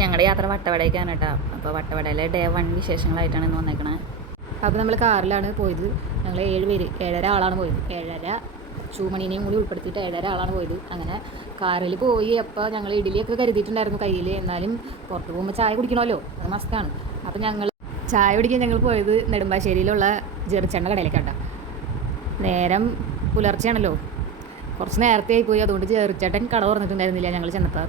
ഞങ്ങളുടെ യാത്ര വട്ടവടേക്കാണ് കേട്ടോ. അപ്പോൾ വട്ടവടയിലെ ഡേ 1 വിശേഷങ്ങളായിട്ടാണ് ഇന്ന് വന്നേക്കണത്. അപ്പോൾ നമ്മൾ കാറിലാണ് പോയത്. ഞങ്ങൾ 7 പേര്, 7.5 ആളാണ് പോയത്. 7.5 ചൂമണീനെയും കൂടി ഉൾപ്പെടുത്തിയിട്ട് 7.5 ആളാണ് പോയത്. അങ്ങനെ കാറിൽ പോയി. അപ്പോൾ ഞങ്ങൾ ഇഡ്ഡലിയൊക്കെ കരുതിയിട്ടുണ്ടായിരുന്നു കയ്യിൽ. എന്നാലും പുറത്ത് പോകുമ്പോൾ ചായ കുടിക്കണമല്ലോ, അത് മസ്റ്റാണ്. അപ്പോൾ ഞങ്ങൾ ചായ കുടിക്കാൻ ഞങ്ങൾ പോയത് നെടുമ്പാശ്ശേരിയിലുള്ള ജെറിച്ചേട്ടൻ്റെ കടയിലേക്കാട്ടോ. നേരം പുലർച്ചെയാണല്ലോ, കുറച്ച് നേരത്തെ ആയി പോയി. അതുകൊണ്ട് ജെറിച്ചേട്ടൻ കട തുറന്നിട്ടുണ്ടായിരുന്നില്ല ഞങ്ങൾ ചെന്നപ്പോൾ.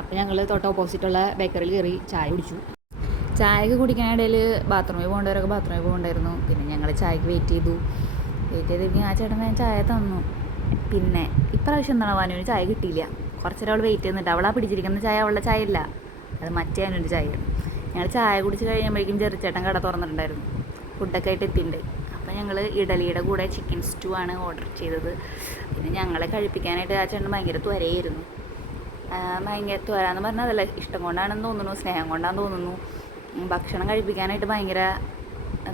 അപ്പോൾ ഞങ്ങൾ തൊട്ട് ഓപ്പോസിറ്റുള്ള ബേക്കറിയിൽ കയറി ചായ കുടിച്ചു. ചായക്ക് കുടിക്കാനിടയിൽ ബാത്റൂമിൽ പോകേണ്ടവരൊക്കെ ബാത്റൂമിൽ പോകണ്ടായിരുന്നു. പിന്നെ ഞങ്ങൾ ചായക്ക് വെയിറ്റ് ചെയ്തിരിക്കും. ആ ചേട്ടൻ ഞാൻ ചായ തന്നു. പിന്നെ ഇപ്രാവശ്യം എന്താണ് വാനുവിന് ചായ കിട്ടിയില്ല. കുറച്ചേരം അവൾ വെയിറ്റ് ചെയ്യുന്നുണ്ട്. അവളാ പിടിച്ചിരിക്കുന്ന ചായ അവളുടെ ചായ ഇല്ല, അത് മറ്റേ അനുവിൻ്റെ ചായയാണ്. ഞങ്ങൾ ചായ കുടിച്ച് കഴിയുമ്പോഴേക്കും ചെറുച്ചേട്ടൻ കട തുറന്നിട്ടുണ്ടായിരുന്നു. ഫുഡൊക്കെ ആയിട്ട് എത്തിയിട്ടുണ്ട്. അപ്പോൾ ഞങ്ങൾ ഇഡലിയുടെ കൂടെ ചിക്കൻ സ്റ്റൂ ആണ് ഓർഡർ ചെയ്തത്. പിന്നെ ഞങ്ങളെ കഴിപ്പിക്കാനായിട്ട് ആ ചേട്ടൻ ഭയങ്കര ത്വരയായിരുന്നു. ഭയങ്കര ത്വരാന്ന് പറഞ്ഞാൽ അതല്ല, ഇഷ്ടം കൊണ്ടാണെന്ന് തോന്നുന്നു, സ്നേഹം കൊണ്ടാണെന്ന് തോന്നുന്നു. ഭക്ഷണം കഴിപ്പിക്കാനായിട്ട് ഭയങ്കര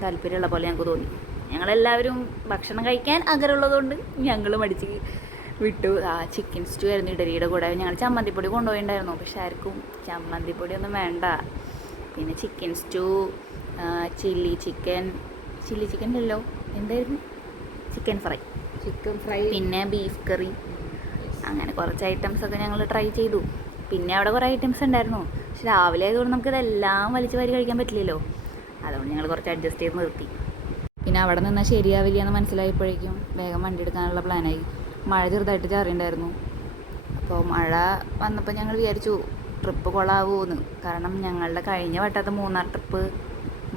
താല്പര്യമുള്ള പോലെ ഞങ്ങൾക്ക് തോന്നി. ഞങ്ങളെല്ലാവരും ഭക്ഷണം കഴിക്കാൻ ആഗ്രഹമുള്ളതുകൊണ്ട് ഞങ്ങൾ മടിച്ച് വിട്ടു. ആ ചിക്കൻ സ്റ്റൂ ആയിരുന്നു ഇഡലിയുടെ കൂടെ. ഞങ്ങൾ ചമ്മന്തിപ്പൊടി കൊണ്ടുപോയിട്ടുണ്ടായിരുന്നു, പക്ഷെ ആർക്കും ചമ്മന്തിപ്പൊടിയൊന്നും വേണ്ട. പിന്നെ ചിക്കൻ സ്റ്റൂ, ചില്ലി ചിക്കൻ അല്ലല്ലോ, എന്തായിരുന്നു, ചിക്കൻ ഫ്രൈ, പിന്നെ ബീഫ് കറി, അങ്ങനെ കുറച്ച് ഐറ്റംസൊക്കെ ഞങ്ങൾ ട്രൈ ചെയ്തു. പിന്നെ അവിടെ കുറേ ഐറ്റംസ് ഉണ്ടായിരുന്നു. പക്ഷെ രാവിലെ ആയതുകൊണ്ട് നമുക്കിതെല്ലാം വലിച്ച് വാരി കഴിക്കാൻ പറ്റില്ലല്ലോ. അതുകൊണ്ട് ഞങ്ങൾ കുറച്ച് അഡ്ജസ്റ്റ് ചെയ്ത് നിർത്തി. പിന്നെ അവിടെ നിന്നാൽ ശരിയാവില്ല എന്ന് മനസ്സിലായപ്പോഴേക്കും വേഗം വണ്ടി എടുക്കാനുള്ള പ്ലാനായി. മഴ ചെറുതായിട്ട് ചാറിയിട്ടുണ്ടായിരുന്നു. അപ്പോൾ മഴ വന്നപ്പോൾ ഞങ്ങൾ വിചാരിച്ചു ട്രിപ്പ് കൊളാവുമെന്ന്. കാരണം ഞങ്ങളുടെ കഴിഞ്ഞ വട്ടത്തെ മൂന്നാർ ട്രിപ്പ്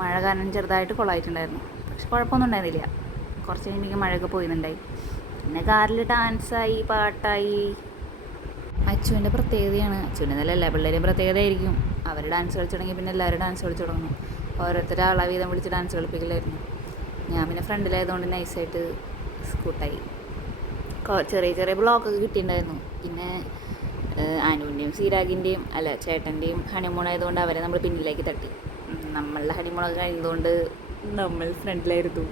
മഴ കാരണം ചെറുതായിട്ട് കൊളായിട്ടുണ്ടായിരുന്നു. പക്ഷെ കുഴപ്പമൊന്നും ഉണ്ടായിരുന്നില്ല. കുറച്ച് കഴിഞ്ഞെങ്കിൽ മഴയൊക്കെ പോയിരുന്നുണ്ടായി. പിന്നെ കാറിൽ ഡാൻസായി, പാട്ടായി. അച്ചുവിൻ്റെ പ്രത്യേകതയാണ്, അച്ചുവിൻ്റെ നല്ല എല്ലാ പിള്ളേരെയും പ്രത്യേകതയായിരിക്കും. അവർ ഡാൻസ് കളിച്ചു തുടങ്ങി പിന്നെ എല്ലാവരും ഡാൻസ് കളിച്ചു തുടങ്ങും. ഓരോരുത്തർ ആളെ വീതം വിളിച്ച് ഡാൻസ് കളിപ്പിക്കലായിരുന്നു. ഞാൻ പിന്നെ ഫ്രണ്ടിലായതുകൊണ്ട് നൈസായിട്ട് സ്കൂട്ടായി. ചെറിയ ചെറിയ ബ്ലോക്കൊക്കെ കിട്ടിയിട്ടുണ്ടായിരുന്നു. പിന്നെ അനുവിൻ്റെയും സീരാഗിൻ്റെയും ചേട്ടൻ്റെയും ഹണിമൂൺ ആയതുകൊണ്ട് അവരെ നമ്മൾ പിന്നിലേക്ക് തട്ടി. നമ്മളുടെ ഹണിമൂണൊക്കെ കഴിഞ്ഞതുകൊണ്ട് നമ്മൾ ഫ്രണ്ടിലായിരുന്നു.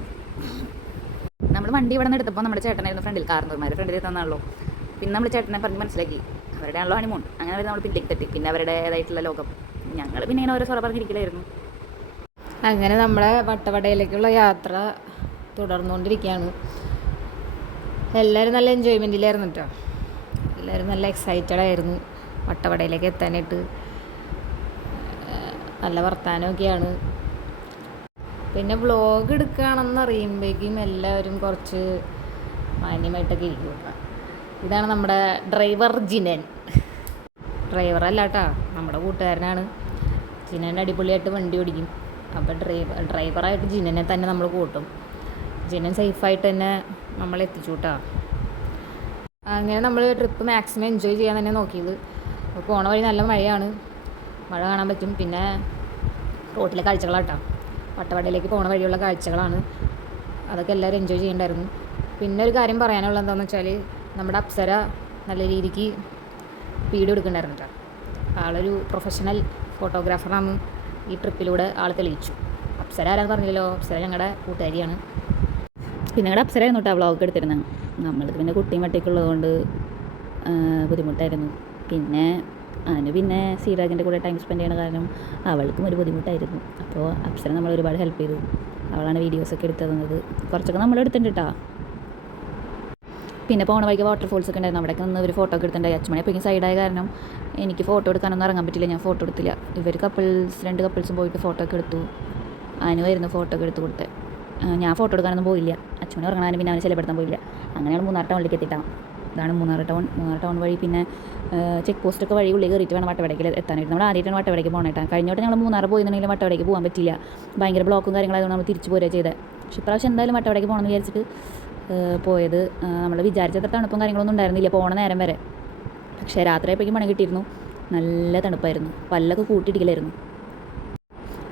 നമ്മൾ വണ്ടി ഇവിടെ നിന്ന് എടുത്തപ്പോൾ നമ്മുടെ ചേട്ടനായിരുന്നു ഫ്രണ്ടിൽ, കാർന്നൂർമാർ ഫ്രണ്ടിൽ തന്നാണല്ലോ. പിന്നെ നമ്മൾ ചേട്ടനെ പറഞ്ഞ് മനസ്സിലാക്കി അവരുടെ ആണല്ലോ ഹണിമൂൺ. അങ്ങനെ അവർ നമ്മൾ പിന്നിലേക്ക് തട്ടി. പിന്നെ അവരുടേതായിട്ടുള്ള ലോകം. ഞങ്ങൾ പിന്നെ ഇങ്ങനെ ഓരോ സൊറ പറഞ്ഞിരിക്കലായിരുന്നു. അങ്ങനെ നമ്മുടെ വട്ടവടയിലേക്കുള്ള യാത്ര തുടർന്നുകൊണ്ടിരിക്കുകയാണ്. എല്ലാവരും നല്ല എൻജോയ്മെൻറ്റിലായിരുന്നു കേട്ടോ. എല്ലാവരും നല്ല എക്സൈറ്റഡ് ആയിരുന്നു വട്ടവടയിലേക്ക് എത്താനായിട്ട്. നല്ല വർത്താനമൊക്കെയാണ്. പിന്നെ വ്ളോഗ് എടുക്കുകയാണെന്ന് അറിയുമ്പോഴേക്കും എല്ലാവരും കുറച്ച് മാന്യമായിട്ടൊക്കെ ഇരിക്കും. ഇതാണ് നമ്മുടെ ഡ്രൈവർ ജിനൻ. ഡ്രൈവറല്ല കേട്ടോ, നമ്മുടെ കൂട്ടുകാരനാണ്. ജിനൻ അടിപൊളിയായിട്ട് വണ്ടി ഓടിക്കും. അപ്പോൾ ഡ്രൈവറായിട്ട് ജിനനെ തന്നെ നമ്മൾ കൂട്ടും. ജിനൻ സേഫായിട്ട് തന്നെ നമ്മൾ എത്തിച്ചു കേട്ടോ. അങ്ങനെ നമ്മൾ ട്രിപ്പ് മാക്സിമം എൻജോയ് ചെയ്യാൻ തന്നെ നോക്കിയത്. അപ്പോൾ പോണ വഴി നല്ല മഴയാണ്, മഴ കാണാൻ പറ്റും. പിന്നെ റോട്ടിലെ കാഴ്ചകളാട്ടോ, വട്ടവടയിലേക്ക് പോണ വഴിയുള്ള കാഴ്ചകളാണ്. അതൊക്കെ എല്ലാവരും എൻജോയ് ചെയ്യണ്ടായിരുന്നു. പിന്നെ ഒരു കാര്യം പറയാനുള്ളത് എന്താണെന്ന് വെച്ചാൽ, നമ്മുടെ അപ്സര നല്ല രീതിക്ക് വീഡിയോ എടുക്കുന്നുണ്ടായിരുന്നു കേട്ടോ. ആളൊരു പ്രൊഫഷണൽ ഫോട്ടോഗ്രാഫറാണ്. ഈ ട്രിപ്പിലൂടെ ആൾ തെളിയിച്ചു. അപ്സര ആരാന്ന് പറഞ്ഞില്ലല്ലോ, അപ്സര ഞങ്ങളുടെ കൂട്ടുകാരിയാണ്. പിന്നെ ഞങ്ങളുടെ അപ്സരയായിരുന്നു കേട്ടോ വ്ളോഗ് എടുത്തിരുന്നത്. നമ്മൾക്ക് പിന്നെ കുട്ടിയും വട്ടിക്കുള്ളതുകൊണ്ട് ബുദ്ധിമുട്ടായിരുന്നു. പിന്നെ പിന്നെ സീരാജിൻ്റെ കൂടെ ടൈം സ്പെൻഡ് ചെയ്യണ കാരണം അവൾക്കും ഒരു ബുദ്ധിമുട്ടായിരുന്നു. അപ്പോൾ അപ്സര നമ്മൾ ഒരുപാട് ഹെൽപ്പ് ചെയ്തു. അവളാണ് വീഡിയോസൊക്കെ എടുത്തു തന്നത്. കുറച്ചൊക്കെ നമ്മൾ എടുത്തിട്ടുണ്ട് കേട്ടോ. പിന്നെ പോണ വഴിക്ക് വാട്ടർഫോൾസ് ഒക്കെ ഉണ്ടായിരുന്നു. അവിടെയൊക്കെ നിന്ന് ഒരു ഫോട്ടോ ഒക്കെ എടുത്തിട്ടുണ്ടായി. അച്ചുമണി എപ്പോഴും സൈഡായ കാരണം എനിക്ക് ഫോട്ടോ എടുക്കാനൊന്നും ഇറങ്ങാൻ പറ്റില്ല. ഞാൻ ഫോട്ടോ എടുത്തില്ല. ഇവർ രണ്ട് കപ്പിൾസും പോയിട്ട് ഫോട്ടോ ഒക്കെ എടുത്തു. അനുവായിരുന്നു ഫോട്ടോ ഒക്കെ എടുത്ത് കൊടുത്തത്. ഞാൻ ഫോട്ടോ എടുക്കാനൊന്നും പോയില്ല. അച്ചുമണി ഇറങ്ങാനും പിന്നെ അവനെ ചെലപ്പെടുത്താൻ പോയില്ല. അങ്ങനെയാണ് മൂന്നാർ ടൗണിലേക്ക് എത്തിയിട്ടാണ്. ഇതാണ് മൂന്നാർ ടൗൺ വഴി. പിന്നെ ചെക്ക് പോസ്റ്റൊക്കെ വഴി ഉള്ളിൽ കയറിയിട്ട് വേണം വട്ടവടയ്ക്ക് എത്താനായിട്ട്. നമ്മൾ ആദ്യമായിട്ടാണ് വട്ടവടയ്ക്ക് പോകണേട്ടാണ്. കഴിഞ്ഞോട്ട് ഞങ്ങൾ മൂന്നാർ പോയിരുന്നെങ്കിലും വട്ടവടയ്ക്ക് പോകാൻ പറ്റില്ല. ഭയങ്കര ബ്ലോക്കും കാര്യങ്ങളായതുകൊണ്ട് നമ്മൾ തിരിച്ചു പോരുക ചെയ്തത്. പക്ഷേ ഇപ്രാവശ്യം എന്തായാലും വട്ടവടയ്ക്ക് പോകണമെന്ന് വിചാരിച്ചിട്ട് പോയത്. നമ്മൾ വിചാരിച്ചത്ര തണുപ്പും കാര്യങ്ങളൊന്നും ഉണ്ടായിരുന്നില്ല പോണ നേരം വരെ. പക്ഷേ രാത്രിയായപ്പോഴേക്കും പണി കിട്ടിയിരുന്നു. നല്ല തണുപ്പായിരുന്നു, പല്ലൊക്കെ കൂട്ടിയിടിക്കലായിരുന്നു.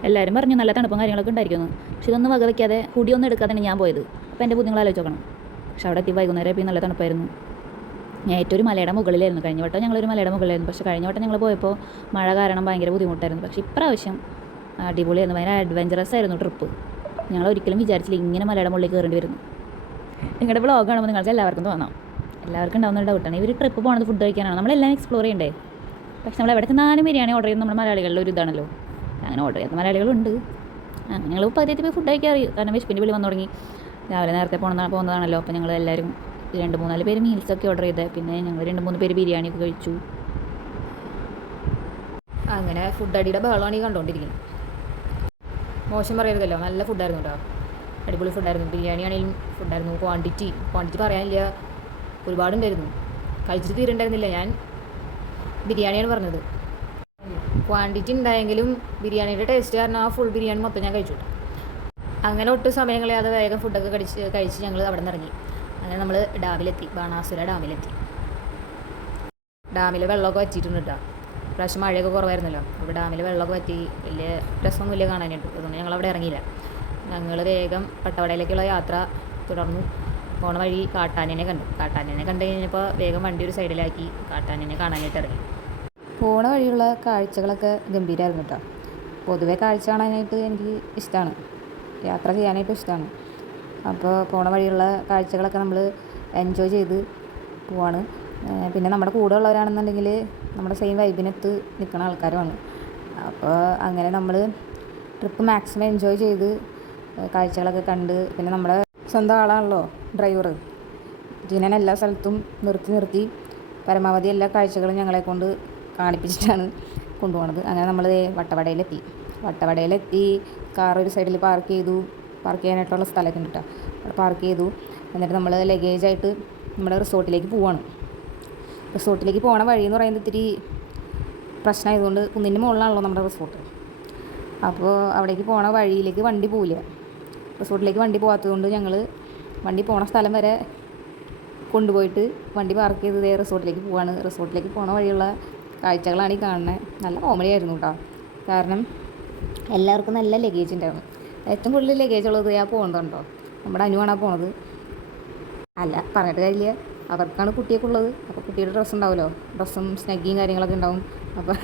എല്ലാവരും പറഞ്ഞു നല്ല തണുപ്പും കാര്യങ്ങളൊക്കെ ഉണ്ടായിരിക്കുന്നു. പക്ഷെ ഇതൊന്നും വക വയ്ക്കാതെ കുടിയൊന്നും എടുക്കാതെയാണ് ഞാൻ പോയത്. അപ്പോൾ എൻ്റെ ബുദ്ധിമുട്ട് ആലോചിച്ച് നോക്കണം. പക്ഷെ അവിടെ എത്തി വൈകുന്നേരം ഇപ്പോൾ നല്ല തണുപ്പായിരുന്നു. ഞാൻ ഏറ്റവും ഒരു മലയുടെ മുകളിലായിരുന്നു. കഴിഞ്ഞ വട്ടം ഞങ്ങളൊരു മലയുടെ മുകളിലായിരുന്നു. പക്ഷേ കഴിഞ്ഞ വട്ടം ഞങ്ങൾ പോയപ്പോൾ മഴ കാരണം ഭയങ്കര ബുദ്ധിമുട്ടായിരുന്നു. പക്ഷേ ഇപ്രാവശ്യം അടിപൊളിയായിരുന്നു. ഭയങ്കര അഡ്വഞ്ചറസ് ആയിരുന്നു ട്രിപ്പ്. ഞങ്ങൾ ഒരിക്കലും വിചാരിച്ചില്ല ഇങ്ങനെ മലയുടെ മുകളിൽ കയറേണ്ടി വരുന്നു. നിങ്ങളുടെ വ്ളോഗ് കാണുമ്പോൾ നിങ്ങൾക്ക് എല്ലാവർക്കും തോന്നാം. എല്ലാവർക്കും ഉണ്ടാകുന്ന ഡൗട്ടാണ്, ഇവർ ട്രിപ്പ് പോകുന്നത് ഫുഡ് കഴിക്കാനാണ്. നമ്മളെല്ലാം എക്സ്പ്ലോർ ചെയ്യണ്ടേ. പക്ഷെ നമ്മൾ എവിടെ ചെന്നാലും ബിരിയാണി ഓർഡർ ചെയ്യുന്ന നമ്മുടെ മലയാളികളുടെ ഒരു ഇതാണല്ലോ. അങ്ങനെ ഓർഡർ ചെയ്യുന്ന മലയാളികളുണ്ട്. അങ്ങനെ ഞങ്ങൾ പതിയത്തിൽ പോയി ഫുഡ് കഴിക്കാറ്, കാരണം വിശപ്പിൻ്റെ വിളി വന്നു തുടങ്ങി. രാവിലെ നേരത്തെ പോകുന്നതാണല്ലോ. അപ്പോൾ ഞങ്ങൾ എല്ലാവരും 2-3 പേര് മീൽസൊക്കെ ഓർഡർ ചെയ്തത്. പിന്നെ ഞങ്ങൾ 2-3 പേര് ബിരിയാണിയൊക്കെ കഴിച്ചു. അങ്ങനെ ഫുഡ് അടിയുടെ ബഹളമാണ് ഈ കണ്ടുകൊണ്ടിരിക്കുന്നത്. മോശം പറയരുതല്ലോ, നല്ല ഫുഡായിരുന്നു കേട്ടോ, അടിപൊളി ഫുഡായിരുന്നു. ബിരിയാണി ആണെങ്കിലും ഫുഡായിരുന്നു. ക്വാണ്ടിറ്റി പറയാനില്ല, ഒരുപാടുണ്ടായിരുന്നു. കഴിച്ചിട്ട് തീരുണ്ടായിരുന്നില്ല. ഞാൻ ബിരിയാണിയാണ് പറഞ്ഞത്. ക്വാണ്ടിറ്റി ഉണ്ടായെങ്കിലും ബിരിയാണിയുടെ ടേസ്റ്റ് കാരണം ആ ഫുൾ ബിരിയാണി മൊത്തം ഞാൻ കഴിച്ചു. അങ്ങനെ ഒട്ടും സമയം കളയാതെ വേഗം ഫുഡൊക്കെ കഴിച്ച് ഞങ്ങൾ അവിടെ നിന്ന് ഇറങ്ങി. അങ്ങനെ നമ്മൾ ഡാമിലെത്തി, ബാണാസുര ഡാമിലെത്തി. ഡാമിൽ വെള്ളമൊക്കെ വറ്റിയിട്ടുണ്ട് കേട്ടോ. പ്രാവശ്യം മഴയൊക്കെ കുറവായിരുന്നല്ലോ, അപ്പോൾ ഡാമിൽ വെള്ളമൊക്കെ വറ്റി, വലിയ രസമൊന്നുമില്ല കാണാനായിട്ട്. അതുകൊണ്ട് ഞങ്ങൾ അവിടെ ഇറങ്ങിയില്ല. ഞങ്ങൾ വേഗം വട്ടവടയിലേക്കുള്ള യാത്ര തുടർന്നു. പോണ വഴി കാട്ടാനേനെ കണ്ടു കഴിഞ്ഞപ്പോൾ വേഗം വണ്ടി ഒരു സൈഡിലാക്കി കാട്ടാനേനെ കാണാനായിട്ട് ഇറങ്ങി. പോണ വഴിയുള്ള കാഴ്ചകളൊക്കെ ഗംഭീരമായിരുന്നു കേട്ടോ. പൊതുവേ കാഴ്ച കാണാനായിട്ട് എനിക്ക് ഇഷ്ടമാണ്, യാത്ര ചെയ്യാനായിട്ട് ഇഷ്ടമാണ്. അപ്പോൾ പോണ വഴിയുള്ള കാഴ്ചകളൊക്കെ നമ്മൾ എൻജോയ് ചെയ്ത് പോവാണ്. പിന്നെ നമ്മുടെ കൂടെ ഉള്ളവരാണെന്നുണ്ടെങ്കിൽ നമ്മുടെ സെയിം വൈബിനൊത്ത് നിൽക്കുന്ന ആൾക്കാരുമാണ്. അപ്പോൾ അങ്ങനെ നമ്മൾ ട്രിപ്പ് മാക്സിമം എൻജോയ് ചെയ്ത് കാഴ്ചകളൊക്കെ കണ്ട്, പിന്നെ നമ്മുടെ സ്വന്തം ആളാണല്ലോ ഡ്രൈവർ, ജിനൻ എല്ലാ സ്ഥലത്തും നിർത്തി പരമാവധി എല്ലാ കാഴ്ചകളും ഞങ്ങളെ കൊണ്ട് കാണിപ്പിച്ചിട്ടാണ് കൊണ്ടുപോകുന്നത്. അങ്ങനെ നമ്മൾ വട്ടവടയിലെത്തി കാർ ഒരു സൈഡിൽ പാർക്ക് ചെയ്യാനായിട്ടുള്ള സ്ഥലമൊക്കെ ഉണ്ട് കേട്ടോ. അവിടെ പാർക്ക് ചെയ്തു. എന്നിട്ട് നമ്മൾ ലഗേജായിട്ട് നമ്മുടെ റിസോർട്ടിലേക്ക് പോവാണ്. റിസോർട്ടിലേക്ക് പോകണ വഴി എന്ന് പറയുന്നത് ഇത്തിരി പ്രശ്നമായതുകൊണ്ട്, കുന്നിൻ്റെ മുകളിലാണല്ലോ നമ്മുടെ റിസോർട്ട്. അപ്പോൾ അവിടേക്ക് പോകണ വഴിയിലേക്ക് വണ്ടി പോവില്ല. റിസോർട്ടിലേക്ക് വണ്ടി പോകാത്തതുകൊണ്ട് ഞങ്ങൾ വണ്ടി പോണ സ്ഥലം വരെ കൊണ്ടുപോയിട്ട് വണ്ടി പാർക്ക് ചെയ്ത് റിസോർട്ടിലേക്ക് പോവാണ്. റിസോർട്ടിലേക്ക് പോണ വഴിയുള്ള കാഴ്ചകളാണ് ഈ കാണുന്നത്. നല്ല കോമഡി ആയിരുന്നു കേട്ടോ. കാരണം എല്ലാവർക്കും നല്ല ലഗേജ് ഉണ്ടായിരുന്നു. ഏറ്റവും കൂടുതൽ ലഗേജ് ഉള്ളത് പോകുന്നുണ്ടോ, നമ്മുടെ അനുവാണ് പോണത്. അല്ല, പറഞ്ഞിട്ട് കാര്യമില്ല, അവർക്കാണ് കുട്ടിയൊക്കെ ഉള്ളത്. അപ്പോൾ കുട്ടിയുടെ ഡ്രസ്സ് ഉണ്ടാവുമല്ലോ, ഡ്രസ്സും സ്നഗ്ഗിയും കാര്യങ്ങളൊക്കെ ഉണ്ടാവും. അപ്പോൾ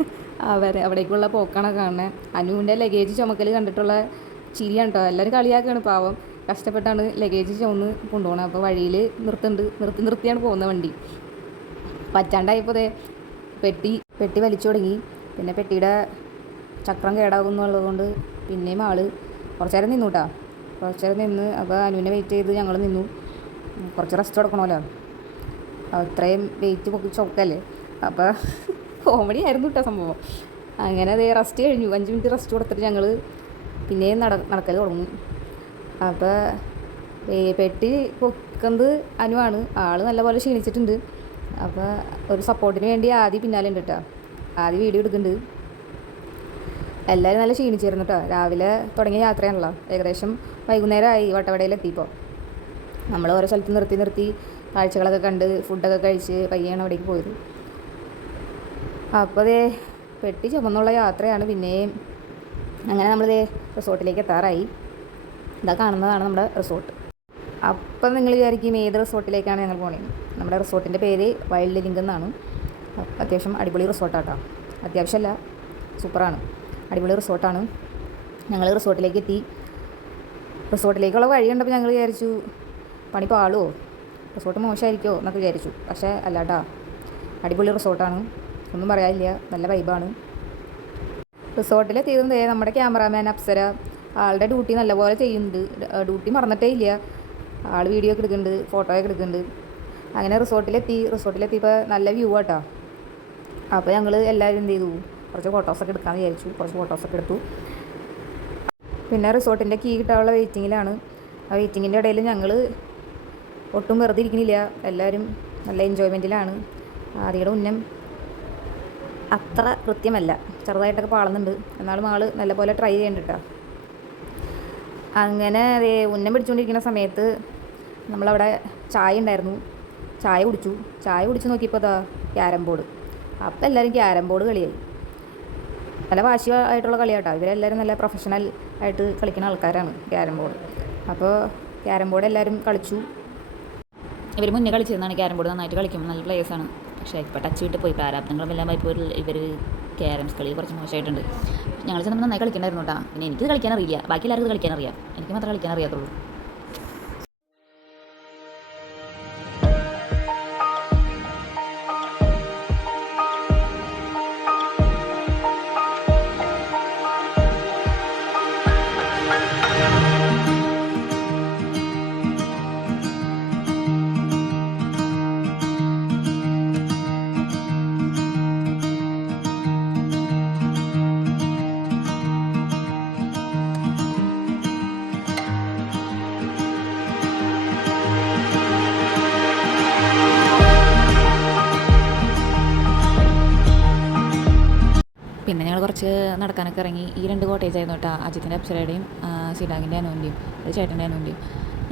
അവിടേക്കുള്ള പോക്കാണ് കാണുന്നത്. അനുവിൻ്റെ ലഗേജ് ചുമക്കൽ കണ്ടിട്ടുള്ള ചിരിയാണ് കേട്ടോ. എല്ലാവരും കളിയാക്കുകയാണ്, പാവം കഷ്ടപ്പെട്ടാണ് ലഗേജ് ചുമന്ന് കൊണ്ടുപോകണം. അപ്പോൾ വഴിയിൽ നിർത്തിയാണ് പോകുന്നത് വണ്ടി. പറ്റാണ്ടായപ്പോൾ പെട്ടി വലിച്ചു തുടങ്ങി. പിന്നെ പെട്ടിയുടെ ചക്രം കേടാകുന്നുള്ളത് കൊണ്ട് പിന്നെയും ആൾ കുറച്ച് നേരം നിന്നു കേട്ടോ. കുറച്ച് നേരം നിന്ന് അപ്പോൾ അനുവിനെ വെയിറ്റ് ചെയ്ത് ഞങ്ങൾ നിന്നു. കുറച്ച് റെസ്റ്റ് കൊടുക്കണമല്ലോ, അത്രയും വെയിറ്റ് പൊക്കി ചൊക്കല്ലേ. അപ്പോൾ കോമഡി ആയിരുന്നു കേട്ടോ സംഭവം. അങ്ങനെ റെസ്റ്റ് കഴിഞ്ഞു. 5 മിനിറ്റ് റെസ്റ്റ് കൊടുത്തിട്ട് ഞങ്ങൾ പിന്നെയും നടക്കൽ തുടങ്ങും. അപ്പോൾ പെട്ടി പൊക്കുന്നത് അനുവാണ്. ആൾ നല്ലപോലെ ക്ഷീണിച്ചിട്ടുണ്ട്. അപ്പോൾ ഒരു സപ്പോർട്ടിന് വേണ്ടി ആദ്യം പിന്നാലെ ഉണ്ട് കേട്ടോ. ആദ്യം വീഡിയോ എടുക്കുന്നുണ്ട്. എല്ലാവരും നല്ല ക്ഷീണിച്ചിരുന്നു കേട്ടോ. രാവിലെ തുടങ്ങിയ യാത്രയാണല്ലോ, ഏകദേശം വൈകുന്നേരമായി വട്ടവടയിലെത്തിയപ്പോൾ. നമ്മൾ ഓരോ സ്ഥലത്ത് നിർത്തി കാഴ്ചകളൊക്കെ കണ്ട് ഫുഡൊക്കെ കഴിച്ച് പയ്യാണ് അവിടേക്ക് പോയത്. അപ്പോൾ പെട്ടി ചുമന്നുള്ള യാത്രയാണ് പിന്നെയും. അങ്ങനെ നമ്മൾ റിസോർട്ടിലേക്ക് എത്താറായി. ഇതാ കാണുന്നതാണ് നമ്മുടെ റിസോർട്ട്. അപ്പം നിങ്ങൾ വിചാരിക്കും ഏത് റിസോർട്ടിലേക്കാണ് ഞങ്ങൾ പോണത്. നമ്മുടെ റിസോർട്ടിൻ്റെ പേര് വൈൽഡ് ലിങ്ക് എന്നാണ്. അത്യാവശ്യം അടിപൊളി റിസോർട്ടാട്ടോ. അത്യാവശ്യമല്ല, സൂപ്പറാണ്, അടിപൊളി റിസോർട്ടാണ്. ഞങ്ങൾ റിസോർട്ടിലേക്ക് എത്തി. റിസോർട്ടിലേക്കുള്ള വഴി കണ്ടപ്പോൾ ഞങ്ങൾ വിചാരിച്ചു പണി പാളുമോ, റിസോർട്ട് മോശമായിരിക്കുമോ എന്നൊക്കെ വിചാരിച്ചു. പക്ഷേ അല്ലാട്ടാ, അടിപൊളി റിസോർട്ടാണ്, ഒന്നും പറയാനില്ല, നല്ല വൈബാണ്. റിസോർട്ടിലെത്തിയതും നമ്മുടെ ക്യാമറാമാൻ അപ്സര ആളുടെ ഡ്യൂട്ടി നല്ലപോലെ ചെയ്യുന്നുണ്ട്. ഡ്യൂട്ടി മറന്നിട്ടേ ഇല്ല. ആൾ വീഡിയോ ഒക്കെ എടുക്കുന്നുണ്ട്, ഫോട്ടോയൊക്കെ എടുക്കുന്നുണ്ട്. അങ്ങനെ റിസോർട്ടിലെത്തിയപ്പോൾ നല്ല വ്യൂ ആട്ടോ. അപ്പോൾ ഞങ്ങൾ എല്ലാവരും എന്ത് ചെയ്തു, കുറച്ച് ഫോട്ടോസൊക്കെ എടുക്കാമെന്ന് വിചാരിച്ചു. കുറച്ച് ഫോട്ടോസൊക്കെ എടുത്തു. പിന്നെ റിസോർട്ടിൻ്റെ കീ കിട്ടാനുള്ള വെയിറ്റിങ്ങിലാണ്. ആ വെയിറ്റിങ്ങിൻ്റെ ഇടയിൽ ഞങ്ങൾ ഒട്ടും വെറുതെ ഇരിക്കുന്നില്ല, എല്ലാവരും നല്ല എൻജോയ്മെൻറ്റിലാണ്. ആദ്യയുടെ ഉന്നം അത്ര കൃത്യമല്ല, ചെറുതായിട്ടൊക്കെ പാളുന്നുണ്ട്, എന്നാലും ആൾ നല്ലപോലെ ട്രൈ ചെയ്യുന്നുണ്ട് കേട്ടോ. അങ്ങനെ ഉന്നം പിടിച്ചുകൊണ്ടിരിക്കുന്ന സമയത്ത് നമ്മളവിടെ ചായ ഉണ്ടായിരുന്നു. ചായ കുടിച്ചു നോക്കിയപ്പോൾ ക്യാരം ബോർഡ്. അപ്പോൾ എല്ലാവരും ക്യാരം ബോർഡ് കളിയായി. നല്ല വാശിയായിട്ടുള്ള കളിയാട്ടോ. ഇവരെല്ലാവരും നല്ല പ്രൊഫഷണൽ ആയിട്ട് കളിക്കുന്ന ആൾക്കാരാണ് ക്യാരം ബോർഡ്. അപ്പോൾ ക്യാരം ബോർഡ് എല്ലാവരും കളിച്ചു. ഇവർ മുന്നേ കളിച്ചിരുന്നാണ് ക്യാരം ബോർഡ്, നന്നായിട്ട് കളിക്കും, നല്ല പ്ലേയേഴ്സാണ്. പക്ഷേ ഇപ്പോൾ ടച്ച് വിട്ട് പോയി, പ്രാരാബ്ദങ്ങളും എല്ലാം പോയി. ഇവർ ക്യാരംസ് കളി കുറച്ച് മോശമായിട്ടുണ്ട്. ഞങ്ങൾ ചെന്നപ്പോൾ നന്നായി കളിക്കണ്ടായിരുന്നു കേട്ടോ. പിന്നെ എനിക്ക് കളിക്കാനറിയില്ല, ബാക്കി എല്ലാവർക്കും കളിക്കാനറിയാം, എനിക്ക് മാത്രമേ കളിക്കാനറിയാത്തുള്ളൂ. പിന്നെ ഞങ്ങൾ കുറച്ച് നടക്കാനൊക്കെ ഇറങ്ങി. ഈ 2 കോട്ടേജ് ആയിരുന്നു കേട്ടോ, അജിത്തിൻ്റെ അപ്സരയുടെയും സിഡാഗിൻ്റെ അനുവിൻ്റെയും, അത് ചേട്ടൻ്റെ അനുവിൻ്റെയും.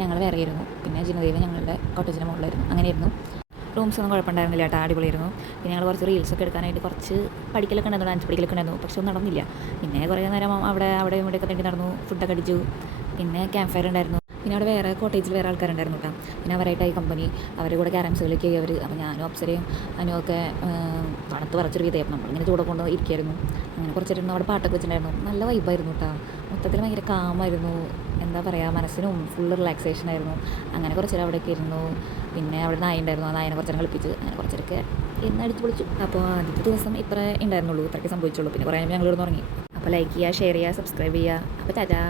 ഞങ്ങൾ വേറെ ആയിരുന്നു. പിന്നെ ജിനദേവി ഞങ്ങളുടെ കോട്ടേജിൻ്റെ മുകളിലായിരുന്നു. അങ്ങനെയായിരുന്നു. റൂംസൊന്നും കുഴപ്പമുണ്ടായിരുന്നില്ല കേട്ടോ, അടിപൊളിയായിരുന്നു. പിന്നെ ഞങ്ങൾ കുറച്ച് റീൽസൊക്കെ എടുക്കാനായിട്ട് കുറച്ച് പഠിക്കലൊക്കെ ഉണ്ടായിരുന്നു, ഡാൻസ് പഠിക്കലൊക്കെ ഉണ്ടായിരുന്നു. പക്ഷെ ഒന്നും നടന്നില്ല. പിന്നെ കുറേ നേരം അവിടെ ഇവിടെയൊക്കെ തട്ടി നടന്നു, ഫുഡൊക്കെ അടിച്ചു. പിന്നെ ക്യാമ്പ് ഫയർ ഉണ്ടായിരുന്നു. പിന്നെ അവിടെ വേറെ കോട്ടേജിൽ വേറെ ആൾക്കാരുണ്ടായിരുന്നു കേട്ടോ. പിന്നെ അവരായിട്ടായി കമ്പനി, അവരുടെ കൂടെ ക്യാരംസ് കളിക്കുകയും അവർ. അപ്പോൾ ഞാനും അപ്സരയും അനുവൊക്കെ തണുത്ത് പറിച്ചൊരു വിധേയം നമ്മളിങ്ങനെ ചൂടെ കൊണ്ട് ഇരിക്കുമായിരുന്നു. അങ്ങനെ കുറച്ചിരുന്നു. അവിടെ പാട്ടൊക്കെ വെച്ചിട്ടുണ്ടായിരുന്നു. നല്ല വൈബായിരുന്നു കേട്ടോ. മൊത്തത്തിൽ ഭയങ്കര കാമായിരുന്നു. എന്താ പറയുക, മനസ്സിനും ഫുള്ള് റിലാക്സേഷൻ ആയിരുന്നു. അങ്ങനെ കുറച്ച് നേരം അവിടെയൊക്കെ ഇരുന്നു. പിന്നെ അവിടെ നായ ഉണ്ടായിരുന്നു, ആ നായനെ കുറച്ച് നേരം കളിപ്പിച്ച് അങ്ങനെ കുറച്ചൊക്കെ ഇന്ന് അടിച്ച് പൊളിച്ചു. അപ്പോൾ ആദ്യത്തെ ദിവസം ഇത്ര ഉണ്ടായിരുന്നുള്ളൂ, ഇത്രയൊക്കെ സംഭവിച്ചുള്ളൂ. പിന്നെ കുറേ ഞങ്ങൾ ഇവിടെ ഉറങ്ങി. അപ്പോൾ ലൈക്ക് ചെയ്യുക, ഷെയർ ചെയ്യുക, സബ്സ്ക്രൈബ് ചെയ്യുക. അപ്പോൾ ടാറ്റാ.